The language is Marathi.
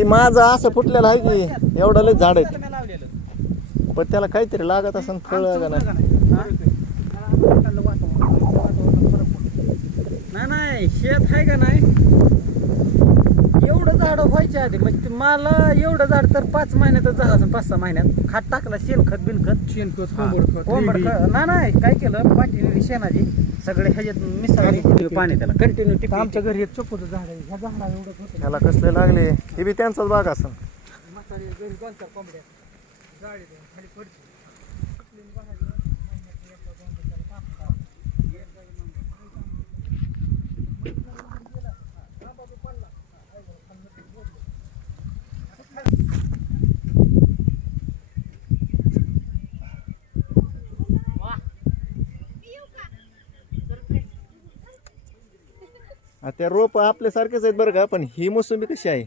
ती माझं असं फुटलेलं आहे की एवढं लय झाड आहेत, पण त्याला काहीतरी लागत असं फळ का नाही शेत आहे का नाही एवढं झाड व्हायच्या आधी म्हणजे मला एवढं झाड तर 5 महिन्यातच झालं असं, 5-6 महिन्यात. खात टाकला शेणखत बिनखत कोंबड नाही काय केलं पाठी शेणाची सगळे ह्याच्यात मिसळले पाणी त्याला कंटिन्यू. आमच्या घरी एक चोपत झाड आहे ह्या झाडा एवढं होतं ह्याला कसले लागले हे बी त्यांचाच बाग असं. म्हातारी घरी 2-4 कोंबड्या गाडी खाली पडते. त्या रोप आपल्यासारखेच आहेत बरं का, पण ही मोसंबी कशी आहे